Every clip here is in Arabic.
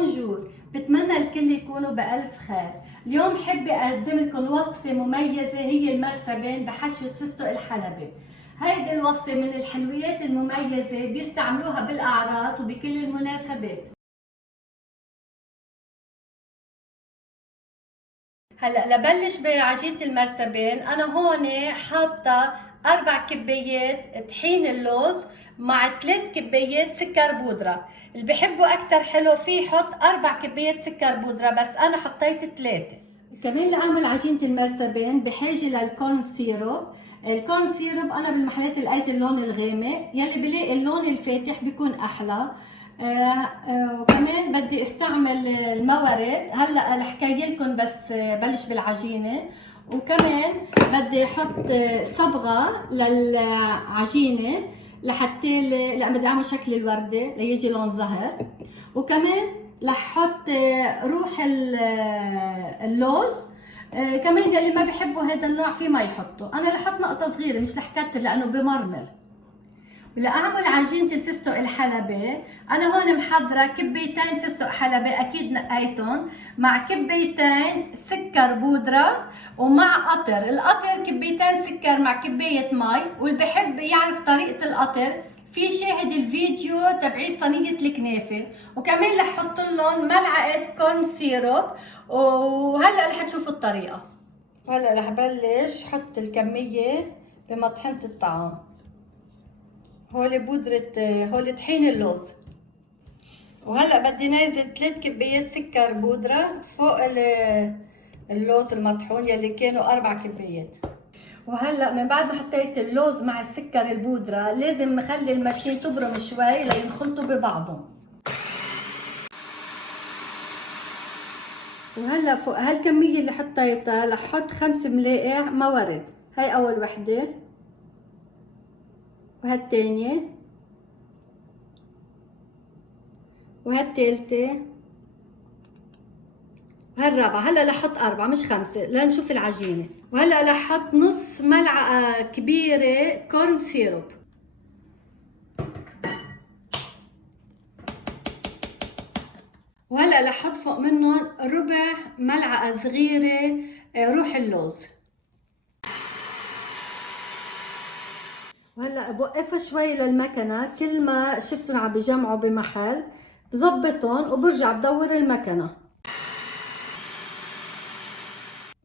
بونجور، بتمنى الكل يكونوا بألف خير. اليوم حابة أقدم لكم وصفة مميزة، هي المرسبين بحشوة فستق الحلبي. هيدي الوصفة من الحلويات المميزة، بيستعملوها بالأعراس وبكل المناسبات. هلا لبلش بعجينة المرسبين، أنا هون حاطة 4 كبايات طحين اللوز مع 3 كبايات سكر بودرة. اللي بحبه أكتر حلو فيه يحط 4 كبايات سكر بودرة، بس أنا حطيت 3. كمان لأعمل عجينة المرسبين بحاجة للكورن سيروب. الكورن سيروب أنا بالمحلات لقيت اللون الغامق، يلي بلاقي اللون الفاتح بيكون أحلى. وكمان بدي استعمل الموارد، هلا رح لكم بس بلش بالعجينه. وكمان بدي احط صبغه للعجينه لحتى لا بدي اعمل شكل الورده ليجي لون زهر. وكمان رح احط روح اللوز. كمان اللي ما بيحبوا هذا النوع في ما يحطوا، انا رح احط نقطه صغيره مش رح كتر لانه بمرمر. لأعمل عجينة الفستق الحلبي أنا هون محضرة كبايتين فستق حلبي أكيد نقيتهم، مع كبايتين سكر بودرة ومع قطر. القطر كبايتين سكر مع كباية مي، واللي بحب يعرف طريقة القطر في شاهد الفيديو تبعي صينية الكنافة. وكمان رح احط لهم ملعقة كورن سيروب، وهلا رح تشوفوا الطريقة. هلا رح بلش حط الكمية بمطحنة الطعام. هولي بودرة، هولي طحين اللوز. وهلا بدي نازل 3 كبايات سكر بودرة فوق اللوز المطحون يلي كانوا 4 كبايات. وهلا من بعد ما حطيت اللوز مع السكر البودرة لازم نخلي الماشين تبرم شوي لينخلطوا ببعضهم. وهلا فوق هالكمية اللي حطيتها رح احط 5 ملاقع موارد. هاي اول وحدة، وهالتانية، وهالتالتة، وهالرابعة. هلا رح احط 4 مش 5 لنشوف العجينة. وهلا رح احط نص ملعقة كبيرة كورن سيروب. وهلا رح احط فوق منهم ربع ملعقة صغيرة روح اللوز. وهلا بوقفها شوي للمكنة، كل ما شفتهم عم بجمعوا بمحل بظبطهم وبرجع بدور المكنة.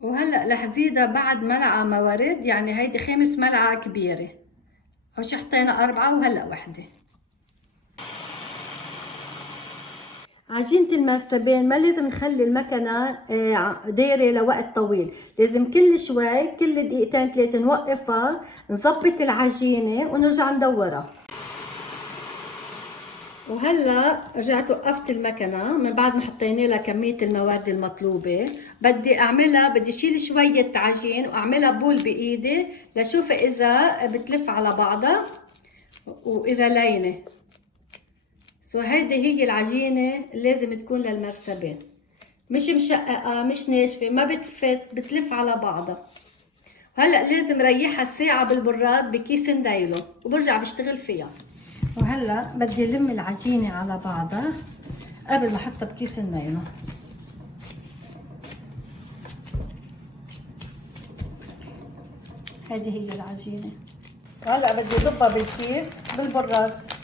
وهلا رح زيدها بعد ملعقة موارد، يعني هيدي 5 ملعقة كبيرة. أول شي حطينا 4 وهلا وحدة. عجينة المرسبين ما لازم نخلي المكنة دايرة لوقت طويل، لازم كل شوي كل دقيقتين 3 نوقفها نظبط العجينة ونرجع ندورها. وهلا رجعت وقفت المكنة من بعد ما حطينا لها كمية المواد المطلوبة. بدي اعملها، بدي اشيل شوية عجين واعملها بول بايدي لشوف اذا بتلف على بعضها واذا لينة. هيدي هي العجينة لازم تكون للمرسبين، مش مشققة مش ناشفة، ما بتفت بتلف على بعضها. هلا لازم ريحها ساعة بالبراد بكيس النايلون وبرجع بشتغل فيها. وهلا بدي لم العجينة على بعضها قبل ما احطها بكيس النايلون. هذه هي العجينة. وهلا بدي اضبها بالكيس بالبراد.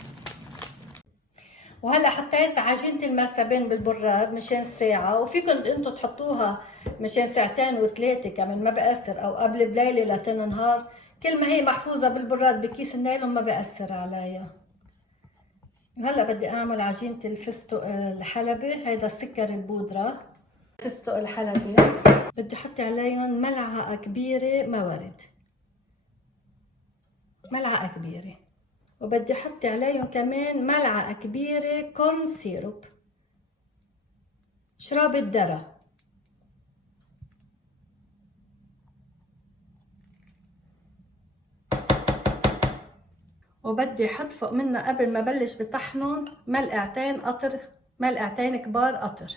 وهلا حطيت عجينة المرسبين بالبراد مشان ساعة، وفيكم انتم تحطوها مشان ساعتين و3 كمان ما بأثر، او قبل بليلة لتنهار. كل ما هي محفوظة بالبراد بكيس النايلون ما بأثر عليها. وهلا بدي اعمل عجينة الفستق الحلبي، هيدا السكر البودرة. الفستق الحلبي بدي احط عليهم ملعقة كبيرة موارد، ملعقة كبيرة. وبدي احط عليهم كمان ملعقة كبيرة كورن سيروب، شراب الذرة. وبدي احط فوق منها قبل ما بلش بطحنهم ملعقتين قطر، ملعقتين كبار قطر.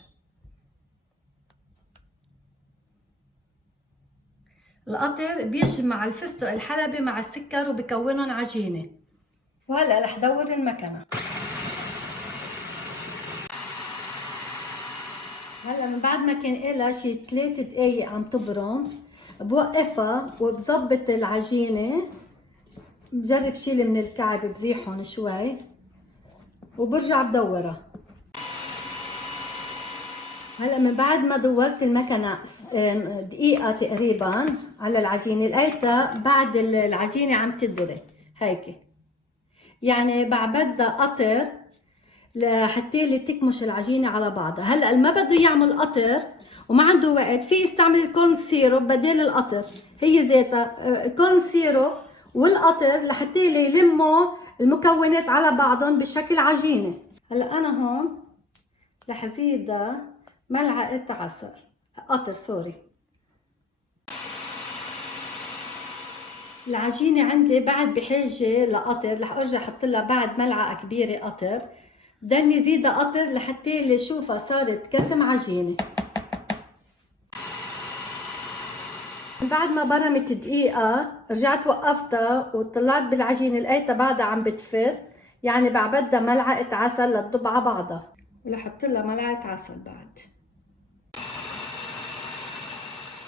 القطر بيجمع الفستق الحلبي مع السكر وبكونهم عجينة. وهلا رح دور المكنة. هلا من بعد ما كان إلها شي 3 دقايق عم تبرم، بوقفها وبظبط العجينة، بجرب شيل من الكعب بزيحهم شوي وبرجع بدورها. هلا من بعد ما دورت المكنة دقيقة تقريبا على العجينة، لقيتها بعد العجينة عم تدبري هيك، يعني بعبدها قطر لحتى اللي تكمش العجينة على بعضها. هلا اللي ما بده يعمل قطر وما عنده وقت في يستعمل الكورن سيروب بدل القطر، هي ذاتها كورن سيروب والقطر لحتى اللي يلموا المكونات على بعضهم بشكل عجينة. هلا انا هون رح زيدها ملعقة عسل قطر سوري. العجينة عندي بعد بحاجة لقطر، رح ارجع احط لها بعد ملعقة كبيرة قطر، بدي زيدها قطر لحتى اللي شوفها صارت كسم عجينة. بعد ما برمت دقيقة رجعت وقفتها وطلعت بالعجينة لقيتها بعدها عم بتفر، يعني بعبدها ملعقة عسل لتضب على بعضها، رح احط لها ملعقة عسل بعد.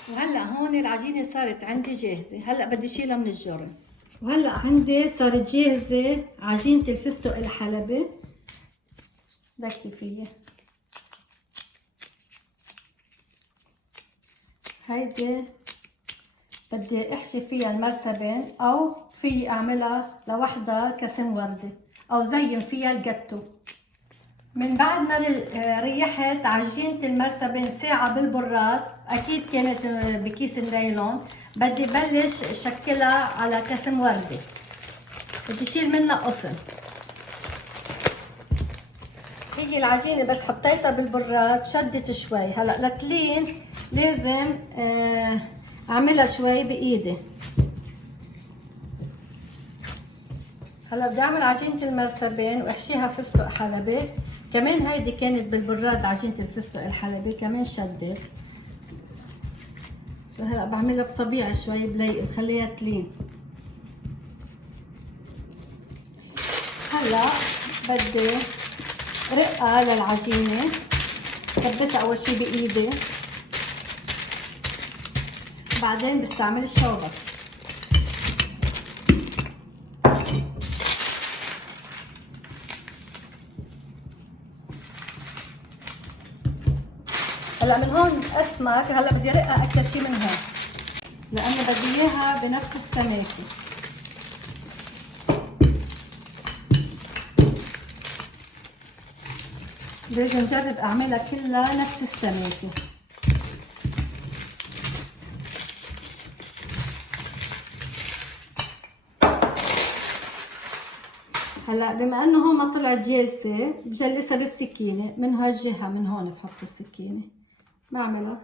وهلا هون العجينة صارت عندي جاهزة، هلا بدي شيلها من الجرن. وهلا عندي صارت جاهزة عجينة الفستق الحلبي، دكي فيها هيدي، بدي احشي فيها المرسبين او في اعملها لوحدها كسم وردة او زين فيها الجاتو. من بعد ما ريحت عجينة المرسبين ساعة بالبراد، اكيد كانت بكيس النايلون، بدي بلش شكلها على كسم وردة، بدي شيل منها قصن. هي العجينة بس حطيتها بالبراد شدت شوي، هلا لتلين لازم اعملها شوي بايدي. هلا بدي اعمل عجينة المرسبين واحشيها فستق حلبي، كمان هيدي كانت بالبراد عجينة الفستق الحلبي كمان شدت. هلا بعملها بصبيعة شوي بخليها تلين. هلا بدي رقة للعجينة، ثبتها اول شي بايدي، بعدين بستعمل الشوبر. هلا من هون اسمك، هلا بدي رقها اكثر شي من هون لانه بدي اياها بنفس السماكه. لازم نجرب اعملها كلها نفس السماكه. هلا بما انه هون ما طلعت جالسه بجلسها بالسكينه من هالجهه، من هون بحط السكينه بعملها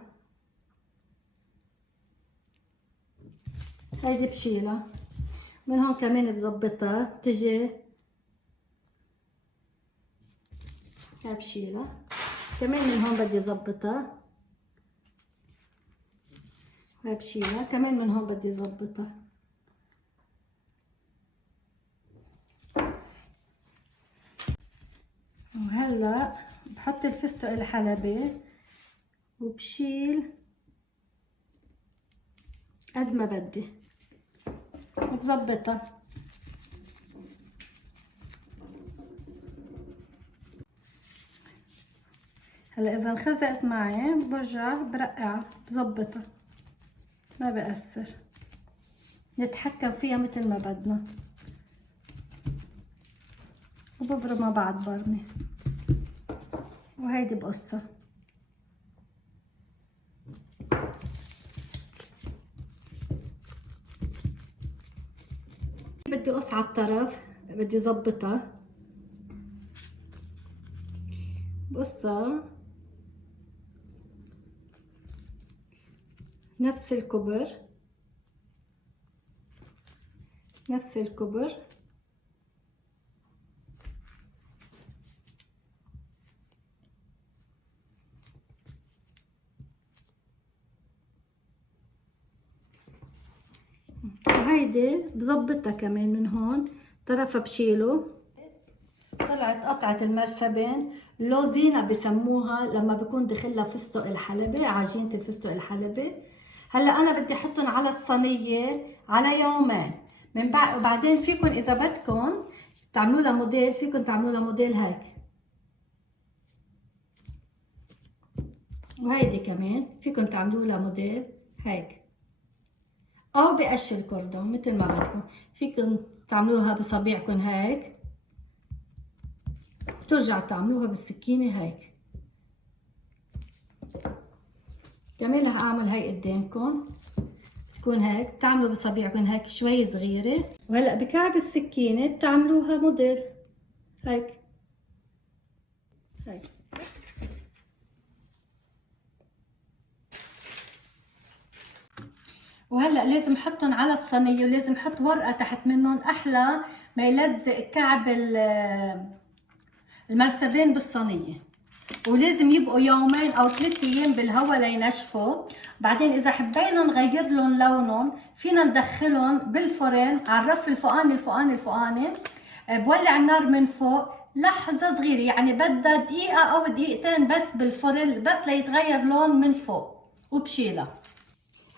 هيدي بشيلها، من هون كمان بظبطها تجي هاي بشيلها، كمان من هون بدي ظبطها هاي بشيلها، كمان من هون بدي ظبطها. وهلا بحط الفستق الحلبي وبشيل قد ما بدي وبظبطها. هلا اذا انخزقت معي برجع برقع بظبطها، ما بأثر، نتحكم فيها مثل ما بدنا وببرمها بعد برمي. وهيدي بقصها. بدي قص على الطرف، بدي ظبطها بقصها نفس الكبر نفس الكبر. وهيدي بظبطها كمان من هون، طرفها بشيله، طرف طلعت قطعة المرسبين لوزينا بسموها لما بيكون دخلها فستق الحلبة، عجينة الفستق الحلبة. هلا انا بدي احطهم على الصينية على يومين من بعد، وبعدين فيكم اذا بدكم تعملوا لها موديل، فيكم تعملوا لها موديل هيك، وهيدي كمان فيكم تعملوا لها موديل هيك، او بقش الكردون مثل ما بدكم. فيكم تعملوها بصابيعكم هيك، بترجعوا تعملوها بالسكينة هيك. كمان رح اعمل هاي قدامكم، تكون هيك، تعملوا بصابيعكم هيك شوي صغيرة، وهلا بكعب السكينة بتعملوها موديل هيك هيك. وهلا لازم احطهم على الصينية، ولازم احط ورقة تحت منهم احلى ما يلزق كعب المرسبين بالصينية. ولازم يبقوا يومين او 3 ايام بالهواء لينشفوا. بعدين اذا حبينا نغير لهم لونهم فينا ندخلهم بالفرن على الرف الفوقاني. بولع النار من فوق لحظة صغيرة، يعني بدها دقيقة او دقيقتين بس بالفرن، بس ليتغير لون من فوق وبشيلها.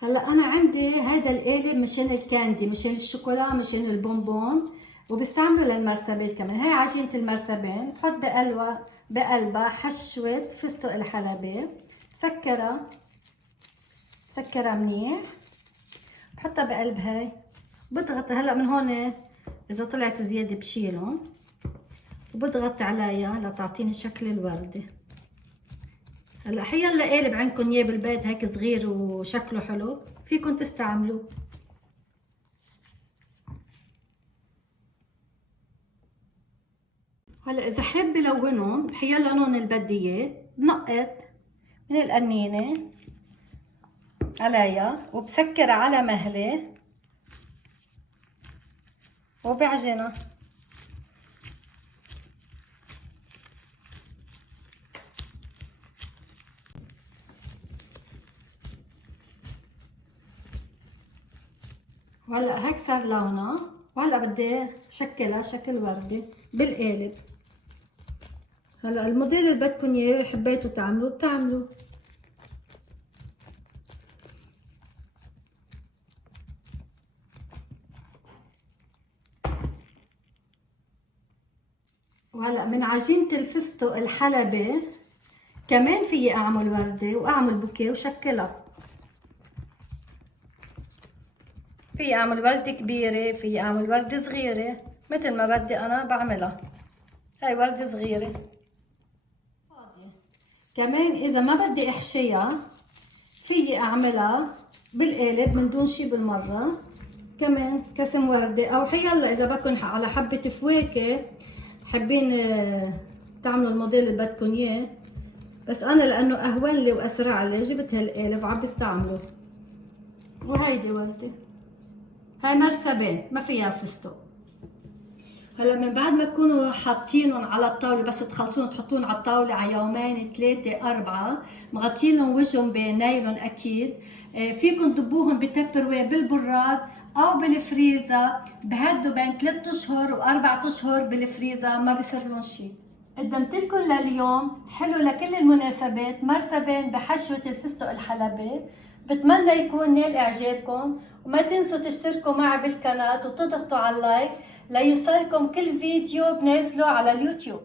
هلا انا عندي هذا القالب مشان الكاندي، مشان الشوكولا، مشان البونبون، وبستعمله للمرسبات كمان. هاي عجينة المرسبين، بحط بقلبها حشوة فستق الحلبة، بسكرها منيح، بحطها بقلب هاي، بضغط. هلا من هون اذا طلعت زيادة بشيلهم، وبضغط عليها لتعطيني شكل الوردة. هلا حيلا قالب عندكم اياه بالبيت هيك صغير وشكله حلو فيكم تستعملوه. هلا اذا حابه لونهم حيلا لون اللي بدي اياه، بنقط من القنينه عليها وبسكرها على مهله وبعجنها. وهلا هيك صار لونها، وهلا بدي شكلها شكل وردة بالقالب. هلا الموديل اللي بدكم اياه حبيتوا تعملوه بتعملوه. وهلا من عجينة الفستق الحلبة كمان فيي اعمل وردة واعمل بوكيه وشكلها. في اعمل وردة كبيرة، في اعمل وردة صغيرة، مثل ما بدي انا بعملها. هاي وردة صغيرة. كمان اذا ما بدي احشيها فيي اعملها بالقالب من دون شي بالمرة، كمان كسم وردة. او حيلا اذا بدكم على حبة فواكه حابين تعملوا الموديل اللي بدكم اياه، بس انا لانه اهون لي واسرع لي جبت هالقالب وعم بستعمله. وهيدي وردة، هاي مرسبين ما فيها فستق. هلا من بعد ما تكونوا حاطينهم على الطاوله، بس تخلصون تحطون على الطاوله على يومين 3 4 مغطيين لهم وجههم بنايلون اكيد. فيكم تضبوهم بتبروير بالبراد او بالفريزر، بهدوا بين 3 اشهر و4 اشهر بالفريزر، ما بصير لهم شيء. قدمت لكم لليوم حلو لكل المناسبات مرسبين بحشوة الفستق الحلبي. بتمنى يكون نال اعجابكم، وما تنسوا تشتركوا معي بالقناة وتضغطوا على اللايك ليوصلكم كل فيديو بنزله على اليوتيوب.